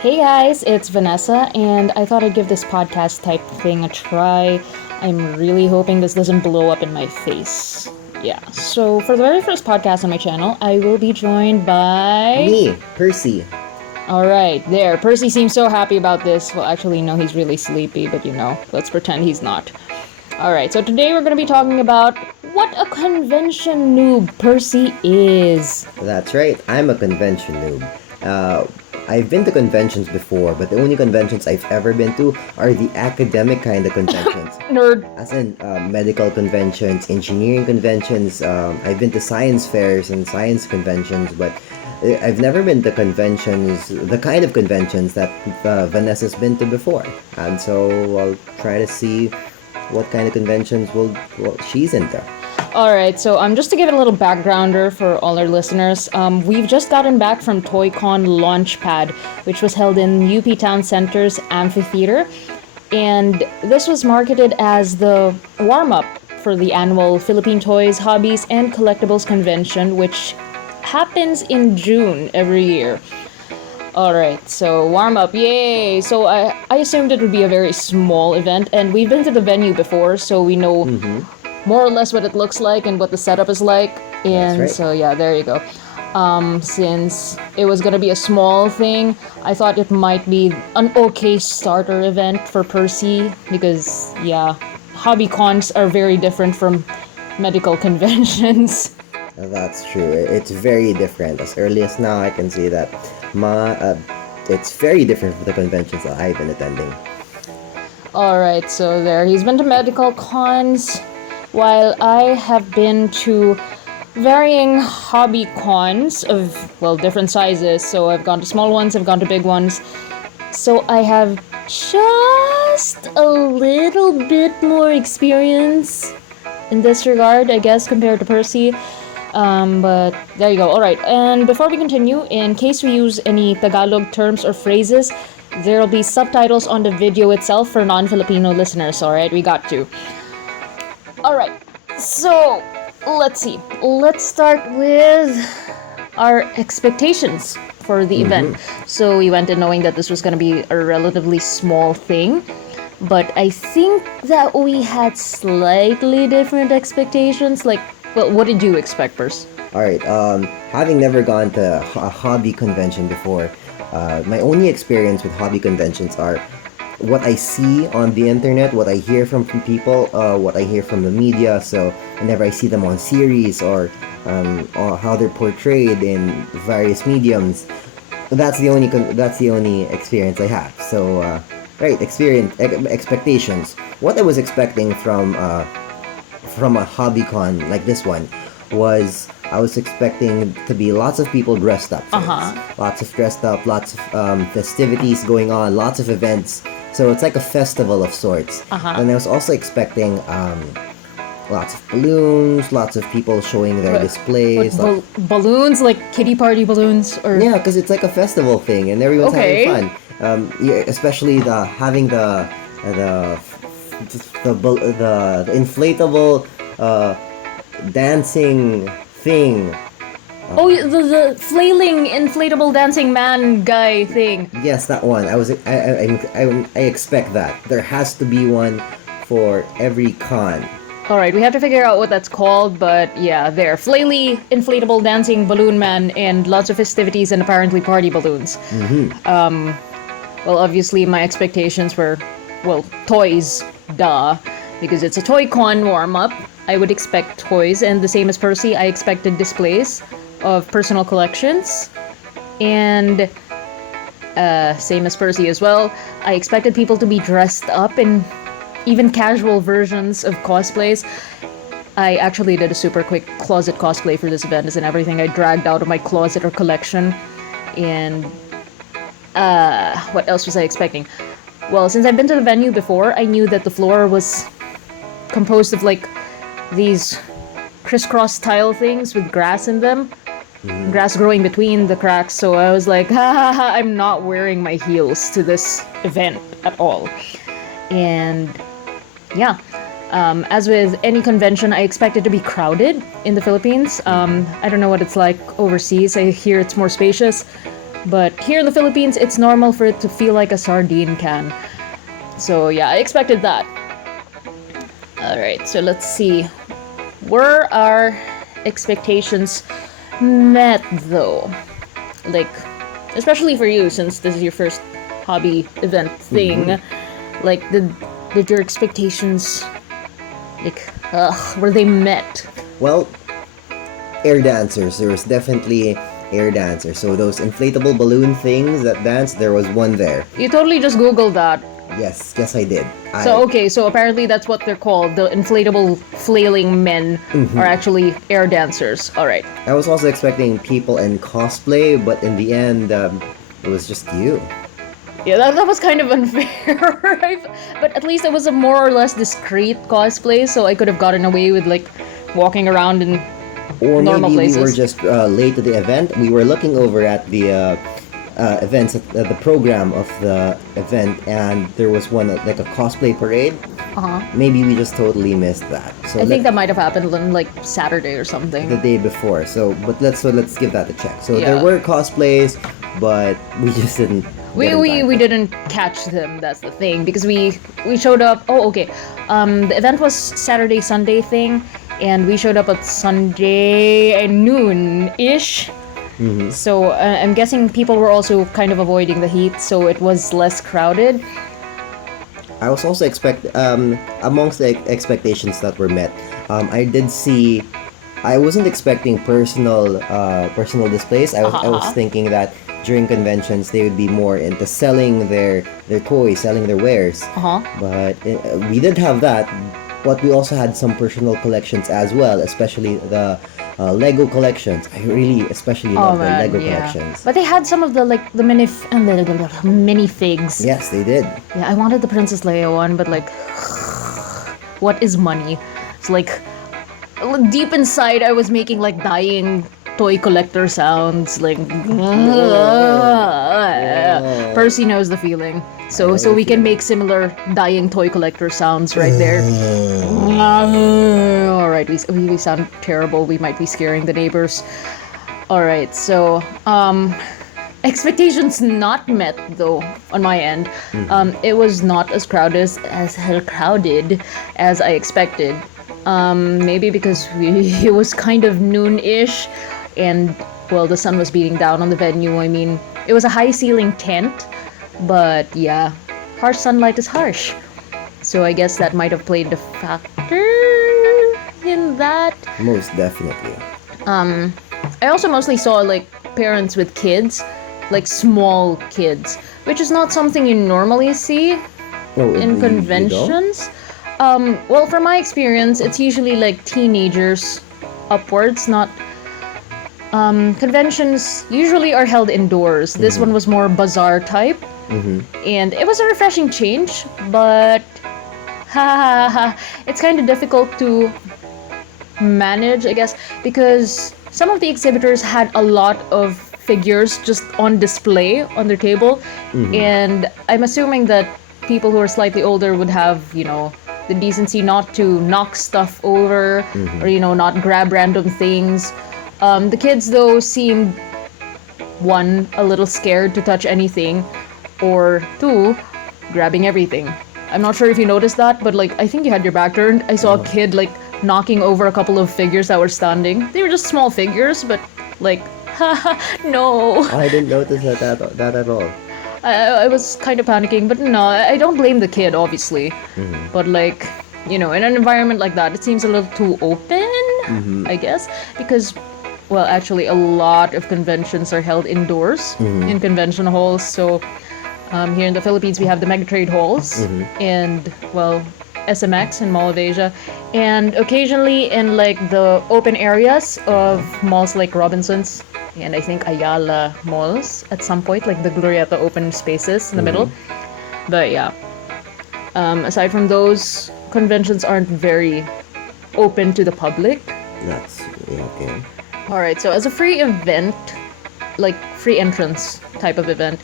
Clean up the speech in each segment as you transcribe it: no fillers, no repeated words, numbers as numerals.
Hey guys, it's Vanessa, and I thought I'd give this podcast type thing a try. I'm really hoping this doesn't blow up in my face. Yeah, so for the very first podcast on my channel, I will be joined by. Me, Percy. Alright, there. Percy seems so happy about this. Well, actually, no, he's really sleepy, but let's pretend he's not. Alright, so today we're going to be talking about what a convention noob Percy is. That's right, I'm a convention noob. I've been to conventions before, but the only conventions I've ever been to are the academic kind of conventions. Nerd. As in medical conventions, engineering conventions. I've been to science fairs and science conventions, but I've never been to conventions, the kind of conventions that Vanessa's been to before. And so I'll try to see what kind of conventions she's into. Alright, so just to give it a little backgrounder for all our listeners, we've just gotten back from Toycon Launchpad, which was held in UP Town Center's amphitheater, and this was marketed as the warmup for the annual Philippine Toys, Hobbies, and Collectibles Convention, which happens in June every year. Alright, so warm-up, yay! So I assumed it would be a very small event, and we've been to the venue before, so we know more or less what it looks like and what the setup is like. And right. So yeah, there you go. Since it was gonna be a small thing, I thought it might be an okay starter event for Percy because yeah, hobby cons are very different from medical conventions. That's true. It's very different. As early as now, I can see that it's very different from the conventions that I've been attending. Alright, so there. He's been to medical cons, while I have been to varying hobby cons of, different sizes. So I've gone to small ones, I've gone to big ones. So I have just a little bit more experience in this regard, I guess, compared to Percy. But there you go. Alright, and before we continue, in case we use any Tagalog terms or phrases, there will be subtitles on the video itself for non-Filipino listeners, alright? We got to. Alright, so let's see. Let's start with our expectations for the event. So we went in knowing that this was going to be a relatively small thing, but I think that we had slightly different expectations. What did you expect, Pers? Alright, having never gone to a hobby convention before, my only experience with hobby conventions are what I see on the internet, what I hear from people, what I hear from the media. So whenever I see them on series or how they're portrayed in various mediums, that's the only experience I have. So expectations. What I was expecting from a hobby con like this one was I was expecting to be lots of people dressed up. Lots of dressed up, lots of festivities going on, lots of events. So it's like a festival of sorts. And I was also expecting lots of balloons, lots of people showing their displays. Balloons, like kiddie party balloons, or yeah, because it's like a festival thing, and everyone's having fun. Especially having the inflatable dancing thing. The flailing inflatable dancing man guy thing. Yes, that one. I expect that. There has to be one for every con. Alright, we have to figure out what that's called, but yeah, there. Flaily inflatable dancing balloon man and lots of festivities and apparently party balloons. Obviously my expectations were, toys, duh. Because it's a Toycon warm-up, I would expect toys, and the same as Percy, I expected displays of personal collections, and same as Percy as well, I expected people to be dressed up in even casual versions of cosplays. I actually did a super quick closet cosplay for this event, and everything I dragged out of my closet or collection. And what else was I expecting? Well, since I've been to the venue before, I knew that the floor was composed of these crisscross tile things with grass in them. Grass growing between the cracks, so I was like, I'm not wearing my heels to this event at all. And yeah, as with any convention, I expect it to be crowded in the Philippines. I don't know what it's like overseas. I hear it's more spacious. But here in the Philippines, it's normal for it to feel like a sardine can. So yeah, I expected that. Alright, so let's see. Were our expectations met though? Like, especially for you, since this is your first hobby event thing. Like, did your expectations, like, were they met? Well, air dancers. There was definitely air dancers. So those inflatable balloon things that dance, there was one there. You totally just Googled that. Yes, I did. So apparently that's what they're called. The inflatable flailing men are actually air dancers. Alright. I was also expecting people in cosplay, but in the end, it was just you. Yeah, that was kind of unfair. But at least it was a more or less discreet cosplay, so I could have gotten away with, like, walking around in Or normal maybe places. we were just late to the event. We were looking over at the events, the program of the event, and there was one like a cosplay parade. Maybe we just totally missed that. So I think that might have happened on, like, Saturday or something. the day before. So let's give that a check. So Yeah. there were cosplays, but we just didn't. get in time. We didn't catch them. That's the thing, because we showed up. Oh, okay. The event was Saturday Sunday thing, and we showed up at Sunday at noon ish. So I'm guessing people were also kind of avoiding the heat, so it was less crowded. I was also amongst the expectations that were met. I did see. I wasn't expecting personal displays. I was thinking that during conventions they would be more into selling their toys, selling their wares. But we did have that. But we also had some personal collections as well, especially the Lego collections. I really especially love the Lego collections. But they had some of the, like, the minifigs. Yes, they did. Yeah, I wanted the Princess Leia one, but, like, what is money? It's like, deep inside I was making, like, dying toy collector sounds, like, Percy knows the feeling. So we can make similar dying toy collector sounds right there. Alright, we sound terrible. We might be scaring the neighbors. Alright, so expectations not met though on my end. It was not as crowded as I expected. Maybe because it was kind of noon-ish, and well, the sun was beating down on the venue. I mean, it was a high ceiling tent, but yeah, harsh sunlight is harsh. So I guess that might have played a factor in that. Most definitely. I also mostly saw, like, parents with kids, like small kids, which is not something you normally see in conventions. Well, from my experience, it's usually like teenagers upwards, not. Conventions usually are held indoors. This one was more bazaar type, and it was a refreshing change, but it's kind of difficult to manage, I guess, because some of the exhibitors had a lot of figures just on display on their table, and I'm assuming that people who are slightly older would have, you know, the decency not to knock stuff over or, you know, not grab random things. The kids, though, seemed, one, a little scared to touch anything, or two, grabbing everything. I'm not sure if you noticed that, but, like, I think you had your back turned. I saw a kid, like, knocking over a couple of figures that were standing. They were just small figures, but, like, no. I didn't notice that at all. I was kind of panicking, but no, I don't blame the kid, obviously. But, like, you know, in an environment like that, it seems a little too open, I guess, because, well, actually, a lot of conventions are held indoors in convention halls. So here in the Philippines, we have the mega trade halls and, well, SMX and Mall of Asia, and occasionally in, like, the open areas of malls like Robinsons and I think Ayala malls at some point, like the Glorieta open spaces in the middle. But yeah, aside from those, conventions aren't very open to the public. That's okay. Alright, so as a free event, like free entrance type of event,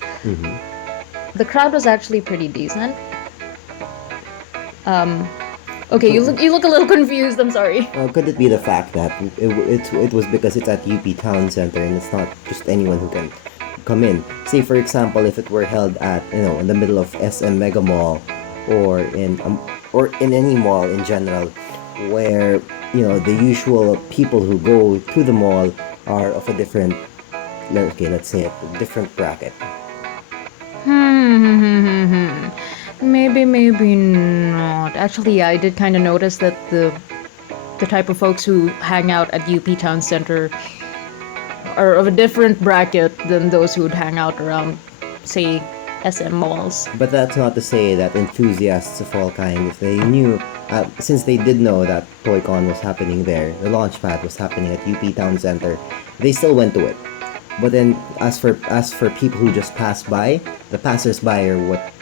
the crowd was actually pretty decent. Okay, you look a little confused. I'm sorry. Could it be the fact that it was because it's at UP Town Center and it's not just anyone who can come in. Say for example, if it were held at in the middle of SM Mega Mall, or in any mall in general, where the usual people who go to the mall are of a different, let's say a different bracket. Maybe not. Actually, yeah, I did kind of notice that the type of folks who hang out at UP Town Center are of a different bracket than those who would hang out around, say, SM malls. But that's not to say that enthusiasts of all kinds, if they knew, since they did know that Toycon was happening there, the Launchpad was happening at UP Town Center, they still went to it. But then, as for people who just passed by, the passers-by are what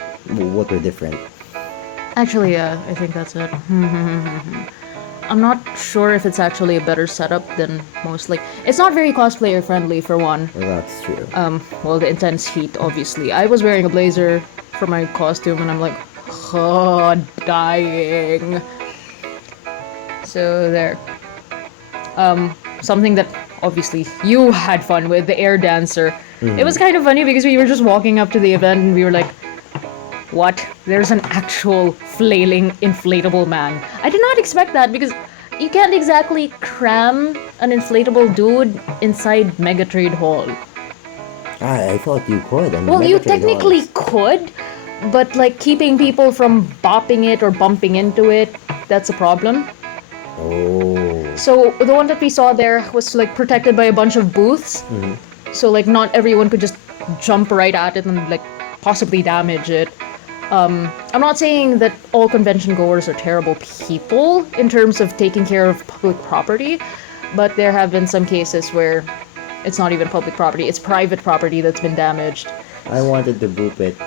were different. Actually, yeah, I think that's it. I'm not sure if it's actually a better setup than most. Like, it's not very cosplayer friendly for one. Well, that's true. Well, the intense heat, obviously. I was wearing a blazer for my costume, and I'm like, dying. So there. Something that obviously you had fun with, the air dancer. It was kind of funny because we were just walking up to the event and we were like, what? There's an actual flailing inflatable man. I did not expect that because you can't exactly cram an inflatable dude inside Megatrade Hall. I thought you could. Well, you technically could, but like keeping people from bopping it or bumping into it, that's a problem. Oh. So the one that we saw there was like protected by a bunch of booths. So like not everyone could just jump right at it and like possibly damage it. I'm not saying that all convention goers are terrible people in terms of taking care of public property, but there have been some cases where it's not even public property, it's private property that's been damaged. I wanted to boop it.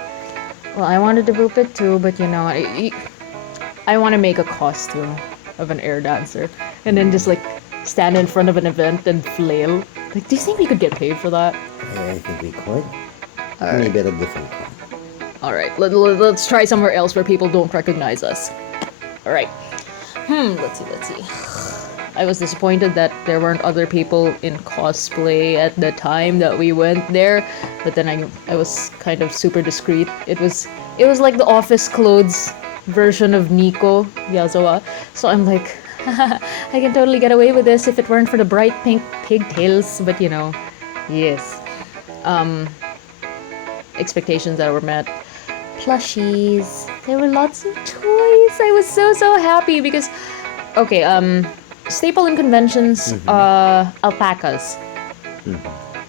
Well, I wanted to boop it too, but I want to make a costume of an air dancer and then just like stand in front of an event and flail. Like, do you think we could get paid for that? I think we could. Alright. Maybe at a different time. Alright, let's try somewhere else where people don't recognize us. Alright. Let's see. I was disappointed that there weren't other people in cosplay at the time that we went there, but then I was kind of super discreet. It was like the office clothes version of Nico Yazawa. So I'm like, I can totally get away with this if it weren't for the bright pink pigtails, but yes. Expectations that were met. Plushies. There were lots of toys. I was so happy because staple in conventions, alpacas.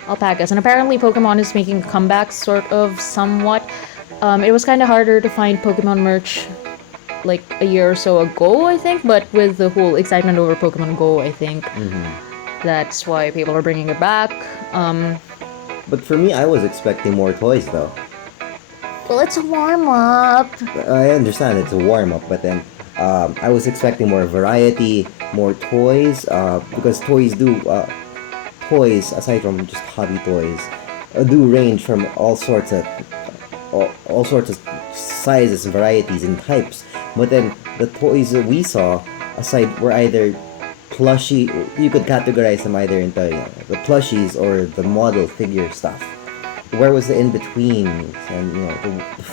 Alpacas. And apparently Pokemon is making a comeback, sort of, somewhat. It was kind of harder to find Pokemon merch like a year or so ago, I think, but with the whole excitement over Pokemon Go, I think that's why people are bringing it back. But for me, I was expecting more toys though. Well, it's a warm-up. I understand it's a warm-up, but then I was expecting more variety, more toys, because toys, aside from just hobby toys, do range from all sorts of sizes, varieties, and types. But then the toys that we saw, aside, were either plushie. You could categorize them either into the plushies or the model figure stuff. Where was the in between, and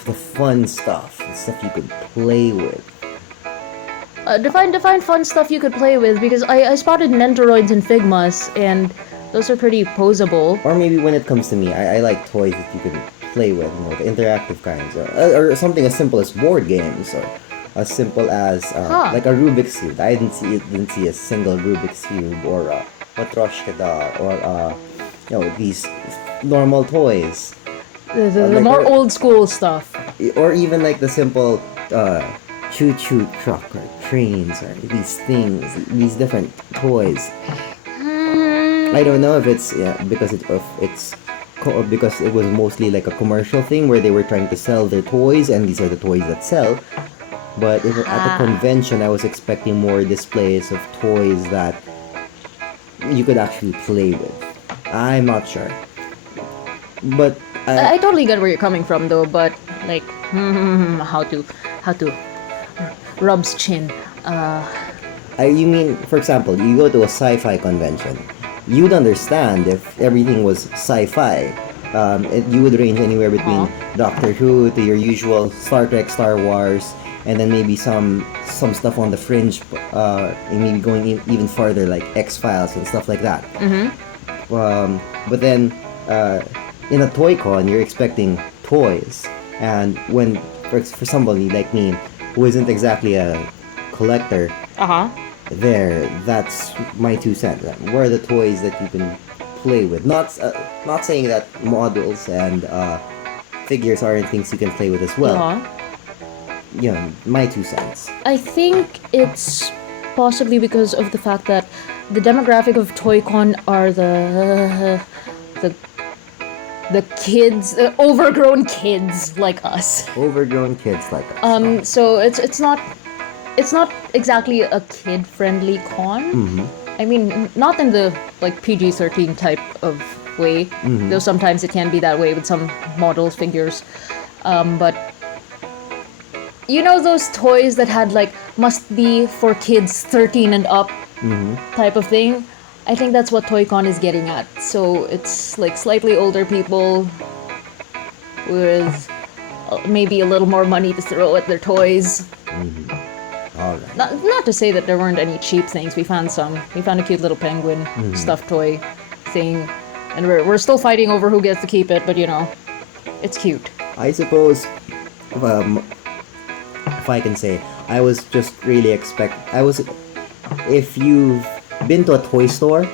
the fun stuff, the stuff you could play with? Define fun stuff you could play with, because I spotted Nentoroids and Figmas, and those are pretty posable. Or maybe when it comes to me, I like toys that you could play with, the interactive kinds, or something as simple as board games, or as simple as like a Rubik's Cube. I didn't see a single Rubik's Cube, or a Matryoshka doll, or these normal toys. The like more old school stuff. Or even like the simple choo-choo truck or trains or these things, these different toys. I don't know if it's because it was mostly like a commercial thing where they were trying to sell their toys, and these are the toys that sell. But if at the convention, I was expecting more displays of toys that you could actually play with. I'm not sure. But I totally get where you're coming from, though. But like, how to rubs chin. You mean, for example, you go to a sci-fi convention. You'd understand if everything was sci-fi. You would range anywhere between Doctor Who to your usual Star Trek, Star Wars, and then maybe some stuff on the fringe, and maybe going even farther like X-Files and stuff like that. But then in a Toycon, you're expecting toys, and when for somebody like me who isn't exactly a collector, that's my 2 cents. Where are the toys that you can play with? Not saying that models and figures aren't things you can play with as well. My 2 cents. I think it's possibly because of the fact that the demographic of Toycon are the kids, overgrown kids like us. Overgrown kids like us. So it's not exactly a kid-friendly con. I mean, not in the like PG-13 type of way, though sometimes it can be that way with some models, figures. But you know those toys that had like must be for kids 13 and up type of thing? I think that's what Toycon is getting at. So it's like slightly older people with maybe a little more money to throw at their toys. All right. Not to say that there weren't any cheap things. We found some. We found a cute little penguin stuffed toy thing, and we're still fighting over who gets to keep it. But you know, it's cute. I suppose, if I can say, I was just really if you've been to a toy store,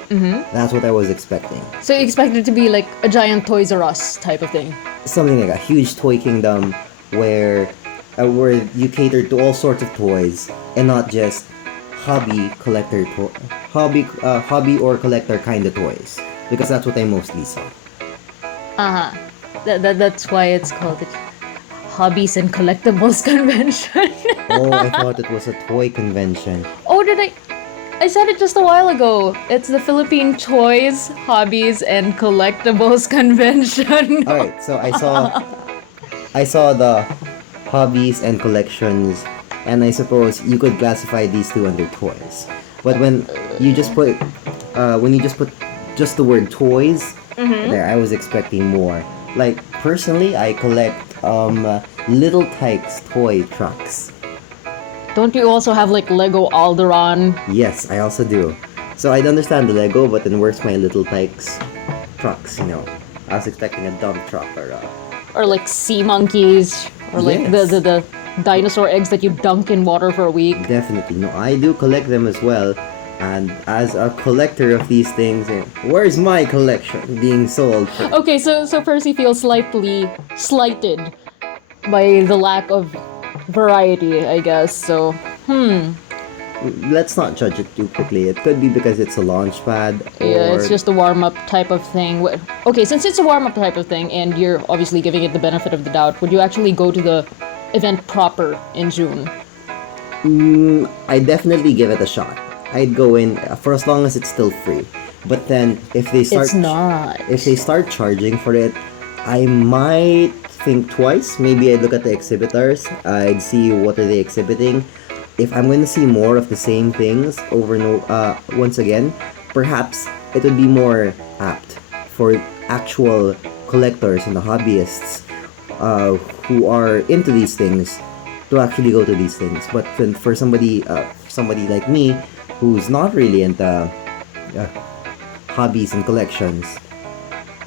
that's what I was expecting. So you expect it to be like a giant Toys R Us type of thing? Something like a huge toy kingdom where you cater to all sorts of toys and not just hobby or collector kind of toys, because that's what I mostly saw. That's why it's called the Hobbies and Collectibles Convention. Oh, I thought it was a toy convention. Oh, I said it just a while ago. It's the Philippine Toys, Hobbies, and Collectibles Convention. Alright, so I saw the hobbies and collections, and I suppose you could classify these two under toys. But when you just put just the word toys there, I was expecting more. Like personally, I collect Little Tykes toy trucks. Don't you also have like Lego Alderaan? Yes, I also do. So I'd understand the Lego, but then where's my Little Tykes trucks? You know, I was expecting a dump truck or like sea monkeys, or like the dinosaur eggs that you dunk in water for a week. Definitely. No, I do collect them as well. And as a collector of these things, where's my collection being sold for? Okay, so Percy feels slightly slighted by the lack of variety, I guess. So, Let's not judge it too quickly. It could be because it's a launchpad. Yeah, it's just a warm-up type of thing. Okay, since it's a warm-up type of thing, and you're obviously giving it the benefit of the doubt, would you actually go to the event proper in June? I'd definitely give it a shot. I'd go in for as long as it's still free. But then if they start charging for it, I might think twice. Maybe I'd look at the exhibitors. I'd see what are they exhibiting. If I'm going to see more of the same things once again, perhaps it would be more apt for actual collectors and the hobbyists who are into these things to actually go to these things. But then for somebody like me who's not really into hobbies and collections,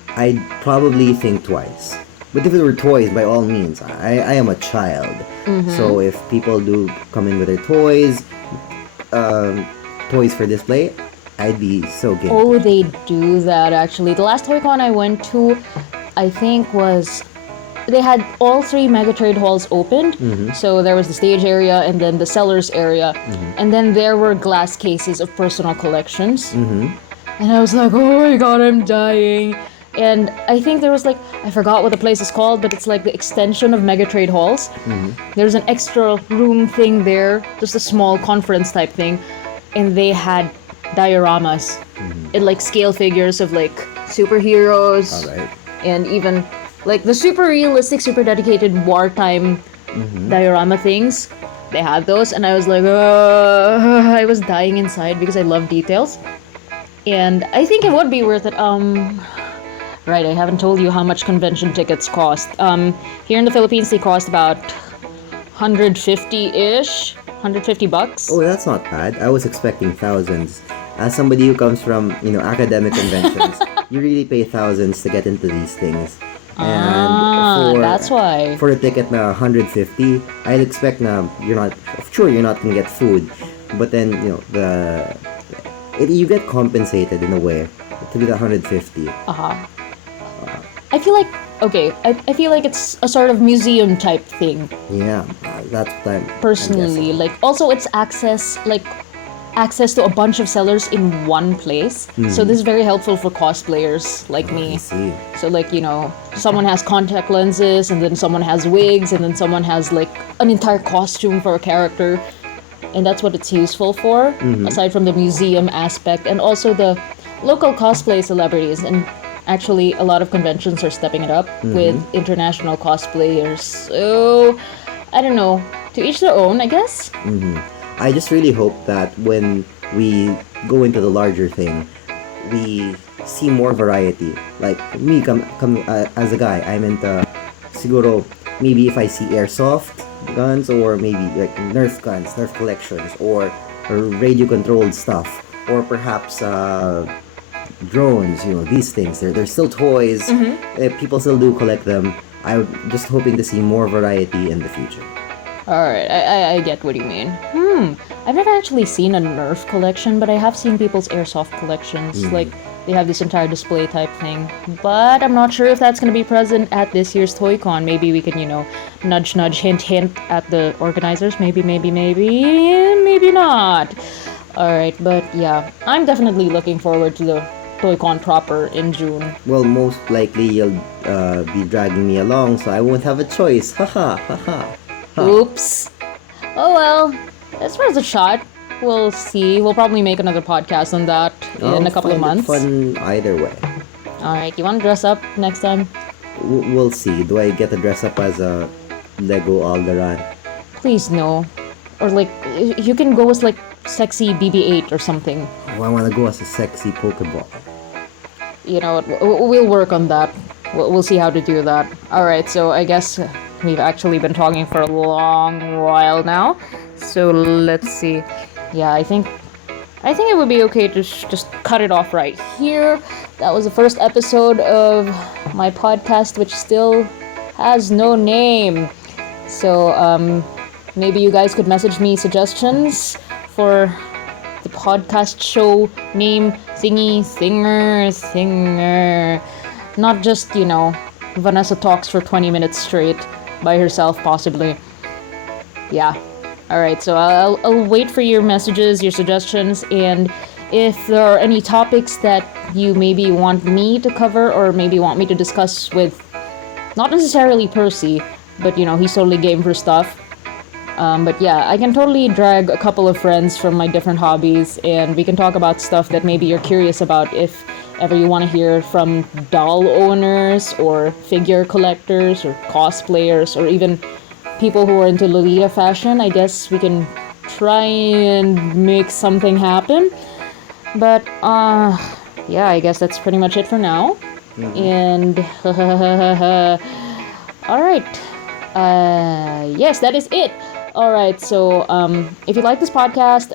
I'd probably think twice. But if it were toys, by all means, I am a child. So if people do come in with their toys for display, I'd be so game. Oh, they do that actually. The last Toycon I went to, I think they had all 3 mega trade halls opened. So there was the stage area and then the sellers area, and then there were glass cases of personal collections. And I was like, oh my god, I'm dying. And I think there was I forgot what the place is called, but it's like the extension of mega trade halls. There's an extra room thing there, just a small conference type thing, and they had dioramas and scale figures of superheroes. All right. And even the super realistic, super dedicated wartime diorama things. They had those, and I was like, I was dying inside because I love details. And I think it would be worth it. Right, I haven't told you how much convention tickets cost. Here in the Philippines, they cost about 150-ish, 150 bucks. Oh, that's not bad. I was expecting thousands. As somebody who comes from, academic conventions, you really pay thousands to get into these things. And that's why. For a ticket na 150, I'd expect na you're not gonna get food, but then you get compensated in a way to be the 150. I feel like I feel like it's a sort of museum type thing. Yeah, that's what I'm Personally, guessing. like also it's access to a bunch of sellers in one place. So this is very helpful for cosplayers like I me. see. So like, someone has contact lenses and then someone has wigs and then someone has like an entire costume for a character. And that's what it's useful for, aside from the museum aspect and also the local cosplay celebrities. And actually a lot of conventions are stepping it up with international cosplayers. So I don't know, to each their own, I guess. I just really hope that when we go into the larger thing, we see more variety. Like me, as a guy, I'm into siguro maybe if I see airsoft guns or maybe like Nerf guns, Nerf collections, or radio controlled stuff, or perhaps drones. These things. They're still toys. People still do collect them. I'm just hoping to see more variety in the future. Alright, I get what you mean. I've never actually seen a Nerf collection, but I have seen people's airsoft collections. Like, they have this entire display type thing. But I'm not sure if that's going to be present at this year's Toycon. Maybe we could, nudge, nudge, hint, hint at the organizers. Maybe not. Alright, but yeah, I'm definitely looking forward to the Toycon proper in June. Well, most likely you'll be dragging me along, so I won't have a choice. Haha, haha. Oops. Oh well, it's worth a shot. We'll see. We'll probably make another podcast on that in a couple of months. Fun either way. Alright, you want to dress up next time? We'll see. Do I get to dress up as a Lego Alderan? Please no. Or like, you can go as like sexy BB-8 or something. Oh, I want to go as a sexy Pokeball. You know what, we'll work on that. We'll see how to do that. Alright, so I guess we've actually been talking for a long while now. So let's see. Yeah, I think it would be okay to just cut it off right here. That was the first episode of my podcast, which still has no name. So maybe you guys could message me suggestions for the podcast show name thingy, singer. Not just, Vanessa talks for 20 minutes straight by herself, possibly. Yeah. Alright, so I'll wait for your messages, your suggestions, and if there are any topics that you maybe want me to cover or maybe want me to discuss with, not necessarily Percy, but, he's totally game for stuff. But yeah, I can totally drag a couple of friends from my different hobbies, and we can talk about stuff that maybe you're curious about if ever you want to hear from doll owners or figure collectors or cosplayers or even people who are into Lolita fashion. I guess we can try and make something happen. But yeah, I guess that's pretty much it for now. And alright. Yes, that is it. Alright, so if you like this podcast,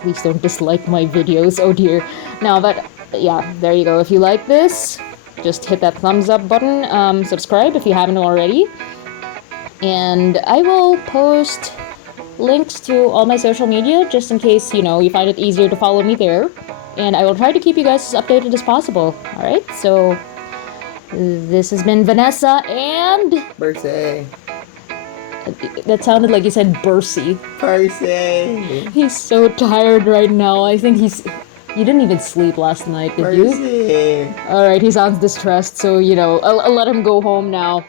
please don't dislike my videos. Oh dear. No, but yeah, there you go. If you like this, just hit that thumbs up button. Subscribe if you haven't already. And I will post links to all my social media just in case, you find it easier to follow me there. And I will try to keep you guys as updated as possible. Alright, so this has been Vanessa and Percy. That sounded like you said Percy. Percy. He's so tired right now. I think you didn't even sleep last night, did you? Percy. Alright, he sounds distressed, so, I'll let him go home now.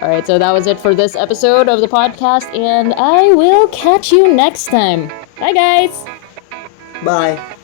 Alright, so that was it for this episode of the podcast, and I will catch you next time. Bye, guys! Bye.